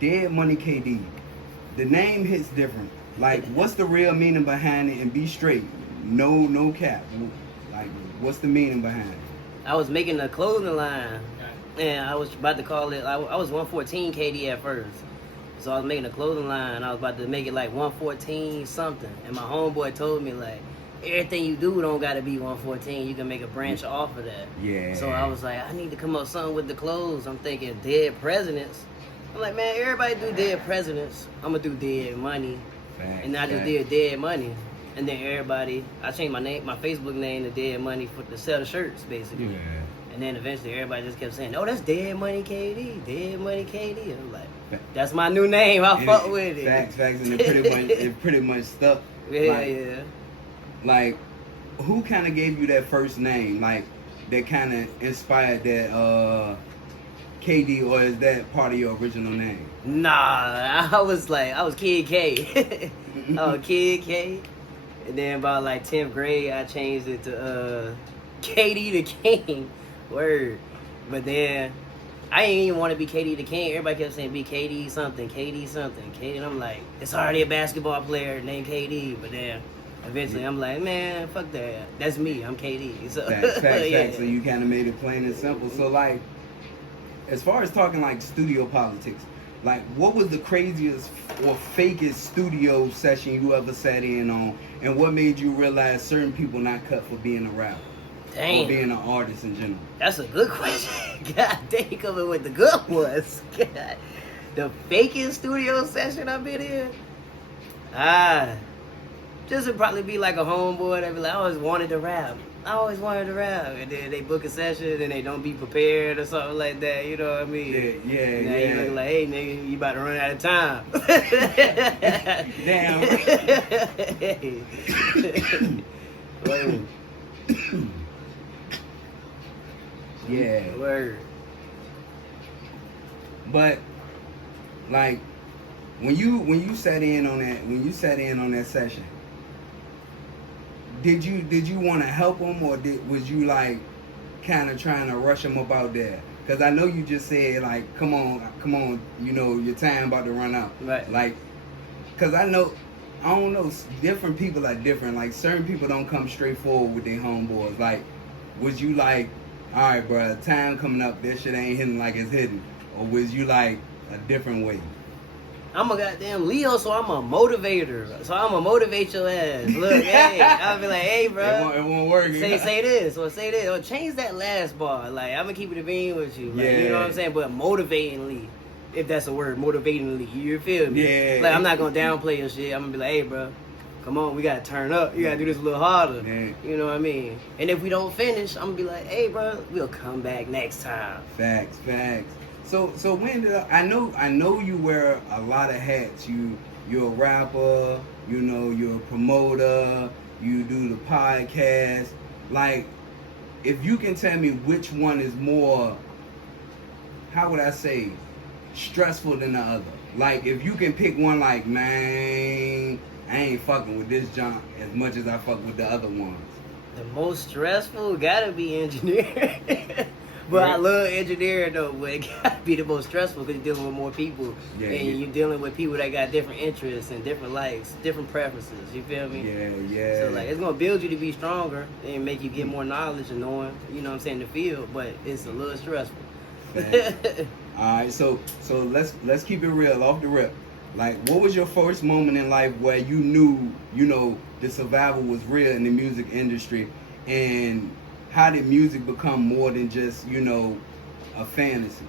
DeadMoney KD. The name hits different. Like, what's the real meaning behind it? And be straight, no cap. Like, what's the meaning behind it? I was making a clothing line, and I was about to call it. I was 114 KD at first, so I was making a clothing line. I was about to make it like 114 something, and my homeboy told me like, everything you do don't gotta be 114. You can make a branch off of that. Yeah. So I was like, I need to come up with something with the clothes. I'm thinking dead presidents. I'm like, man, everybody do dead presidents. I'm gonna do dead money. Facts, And I just did dead money. And then everybody, I changed my name, my Facebook name to Dead Money to sell the shirts, basically. Yeah. And then eventually everybody just kept saying, oh, that's Dead Money KD, Dead Money KD. I'm like, that's my new name. I fuck with it. Facts, and it pretty much stuck. Yeah, like, yeah. Like, who kind of gave you that first name? Like, that kind of inspired that KD, or is that part of your original name? Nah, I was Kid K. I was Kid K. And then about like 10th grade, I changed it to KD the King. Word. But then I didn't even want to be KD the King. Everybody kept saying be KD something, KD something, KD. And I'm like, it's already a basketball player named KD. But then eventually I'm like, man, fuck that. That's me. I'm KD. So, facts. So you kind of made it plain and simple. So like, as far as talking like studio politics, like what was the craziest or fakest studio session you ever sat in on, and what made you realize certain people not cut for being a rapper? Damn. Or being an artist in general? That's a good question. God dang, coming with the good ones. God. The fakest studio session I've been in? Just would probably be like a homeboy that be like, I always wanted to rap. And then they book a session and they don't be prepared or something like that. You know what I mean? Yeah. Now you look like, hey, nigga, you about to run out of time. Damn. Yeah. Word. But like when you sat in on that session, did you want to help them, or was you like kind of trying to rush them about there? Because I know you just said like, come on, you know your time about to run out. Right. Like, because I don't know, different people are different. Like certain people don't come straight forward with their homeboys. Like, was you like, all right, bro, time coming up, this shit ain't hitting like it's hitting, or was you like a different way? I'm a goddamn Leo, so I'm a motivator. So I'm gonna motivate your ass. Look, hey, I'll be like, hey, bro. It won't work. Say this, or change that last bar. Like, I'm gonna keep it a bean with you. Like, yeah. You know what I'm saying? But motivatingly, if that's a word, motivatingly, you feel me? Yeah. Like, I'm not gonna downplay your shit. I'm gonna be like, hey, bro, come on, we gotta turn up. You gotta do this a little harder. Yeah. You know what I mean? And if we don't finish, I'm gonna be like, hey, bro, we'll come back next time. Facts. So when did I know you wear a lot of hats. You're a rapper, you know, you're a promoter, you do the podcast. Like, if you can tell me which one is more, how would I say, stressful than the other? Like, if you can pick one, like, man, I ain't fucking with this junk as much as I fuck with the other ones. The most stressful gotta be engineering. But I love engineering though, but it gotta be the most stressful because you're dealing with more people. And you're dealing with people that got different interests and different likes, different preferences. You feel me? Yeah. So like, it's gonna build you to be stronger and make you get more knowledge and knowing, you know what I'm saying, the field, but it's a little stressful. Alright, so let's keep it real off the rip. Like, what was your first moment in life where you knew, you know, the survival was real in the music industry, and how did music become more than just, you know, a fantasy?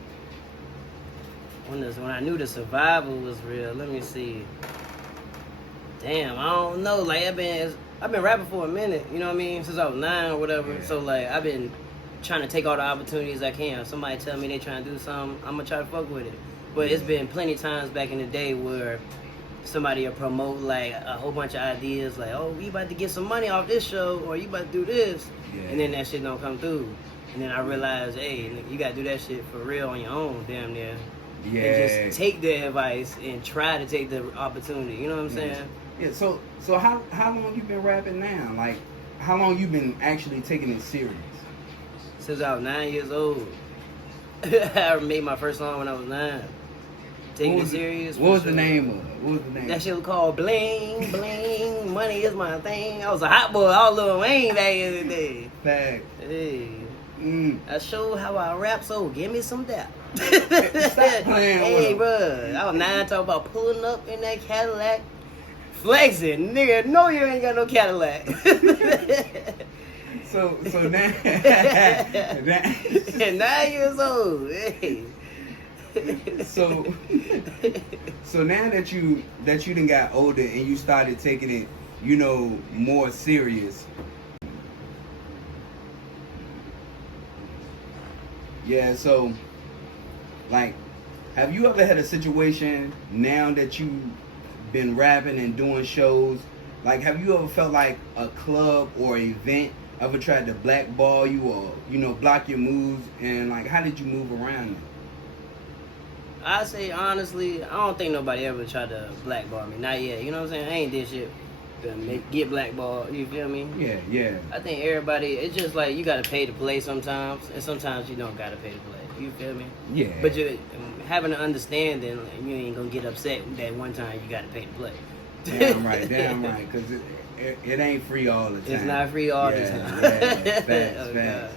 When I knew the survival was real, let me see. Damn, I don't know. Like, I've been rapping for a minute, you know what I mean? Since I was 9 or whatever. Yeah. So like, I've been trying to take all the opportunities I can. Somebody tell me they trying to do something, I'm gonna try to fuck with it. But it's been plenty of times back in the day where somebody will promote like a whole bunch of ideas, like, oh, you about to get some money off this show, or you about to do this, and then that shit don't come through. And then I realized, hey, you gotta do that shit for real on your own, damn near. Yeah. And just take the advice and try to take the opportunity. You know what I'm saying? Yeah. So how long you been rapping now? Like, how long you been actually taking it serious? Since I was 9 years old. I made my first song when I was 9. taking it serious. What was the name of it? What was the name? That shit was called Bling Bling. Money is my thing. I was a hot boy, all Lil Wayne back in the day. Fact. Hey. Mm. I showed how I rap, so give me some doubt. Stop playing Hey, with bruh. I was 9 talking about pulling up in that Cadillac. Flexing. Nigga, no, you ain't got no Cadillac. So now, At 9 years old. Hey. so now that you done got older and you started taking it, you know, more serious. Yeah, so like, have you ever had a situation now that you've been rapping and doing shows? Like, have you ever felt like a club or event ever tried to blackball you or, you know, block your moves? And like, how did you move around them? I say honestly, I don't think nobody ever tried to blackball me. Not yet. You know what I'm saying? I ain't did shit to get blackballed. You feel me? Yeah. I think everybody, it's just like you gotta pay to play sometimes, and sometimes you don't gotta pay to play. You feel me? Yeah. But you having an understanding, you ain't gonna get upset that one time you gotta pay to play. Damn right, because it ain't free all the time. It's not free all the time. Yeah, facts. Oh, God.